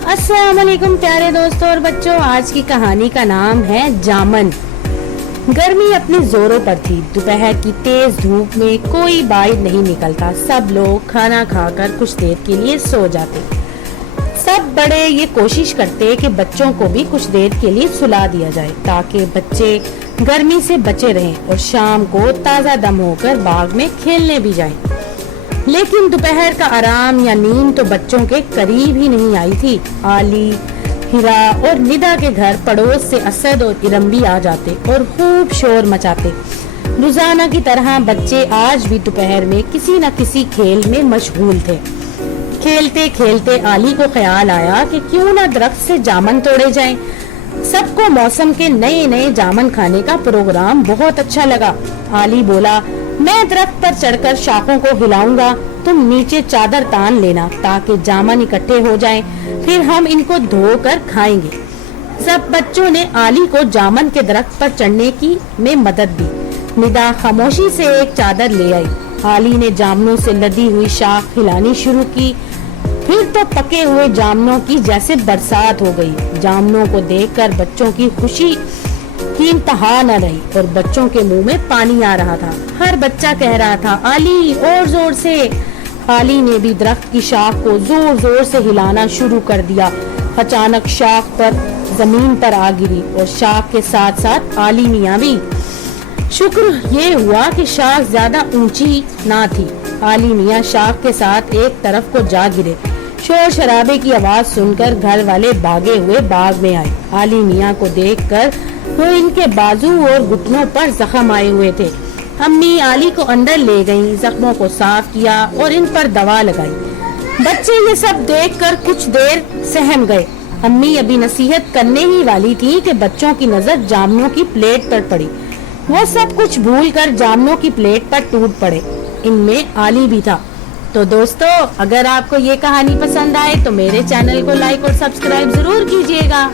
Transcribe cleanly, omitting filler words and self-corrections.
अस्सलाम वालेकुम प्यारे दोस्तों और बच्चों, आज की कहानी का नाम है जामन। गर्मी अपने जोरों पर थी। दोपहर की तेज धूप में कोई बाहर नहीं निकलता। सब लोग खाना खाकर कुछ देर के लिए सो जाते। सब बड़े ये कोशिश करते कि बच्चों को भी कुछ देर के लिए सुला दिया जाए ताकि बच्चे गर्मी से बचे रहें और शाम को ताज़ा दम होकर बाग में खेलने भी जाएं। लेकिन दोपहर का आराम या नींद तो बच्चों के करीब ही नहीं आई थी। आली, हिरा और निदा के घर पड़ोस से असद और इरम्बी आ जाते और खूब शोर मचाते। रोजाना की तरह बच्चे आज भी दोपहर में किसी न किसी खेल में मशगूल थे। खेलते खेलते आली को ख्याल आया कि क्यों ना दरख्त से जामन तोड़े जाएं। सबको मौसम के नए नए जामन खाने का प्रोग्राम बहुत अच्छा लगा। आली बोला, मैं दरख्त पर चढ़कर शाखों को हिलाऊंगा, तुम नीचे चादर तान लेना ताकि जामन इकट्ठे हो जाएं, फिर हम इनको धोकर खाएंगे। सब बच्चों ने आली को जामन के दरख्त पर चढ़ने की में मदद दी। निदा खामोशी से एक चादर ले आई। आली ने जामनों से लदी हुई शाख हिलानी शुरू की। फिर तो पके हुए जामनों की जैसे बरसात हो गई। जामनों को देखकर बच्चों की खुशी की इंतहा न रही और बच्चों के मुंह में पानी आ रहा था। हर बच्चा कह रहा था, आली और जोर से। आली ने भी दरख्त की शाख को जोर जोर से हिलाना शुरू कर दिया। अचानक शाख पर जमीन पर आ गिरी और शाख के साथ साथ आली मियाँ भी। शुक्र ये हुआ कि शाख ज्यादा ऊंची ना थी। आली मियाँ शाख के साथ एक तरफ को जा गिरे। शोर शराबे की आवाज सुनकर घर वाले भागे हुए बाग में आए। आली मियाँ को देखकर वो इनके बाजू और घुटनों पर जख्म आए हुए थे। अम्मी आली को अंदर ले गईं, जख्मों को साफ किया और इन पर दवा लगाई। बच्चे ये सब देखकर कुछ देर सहम गए। अम्मी अभी नसीहत करने ही वाली थी कि बच्चों की नजर जामनों की प्लेट पर पड़ी। वो सब कुछ भूलकर जामनों की प्लेट पर टूट पड़े। इनमें आली भी था। तो दोस्तों, अगर आपको ये कहानी पसंद आए तो मेरे चैनल को लाइक और सब्सक्राइब जरूर कीजिएगा।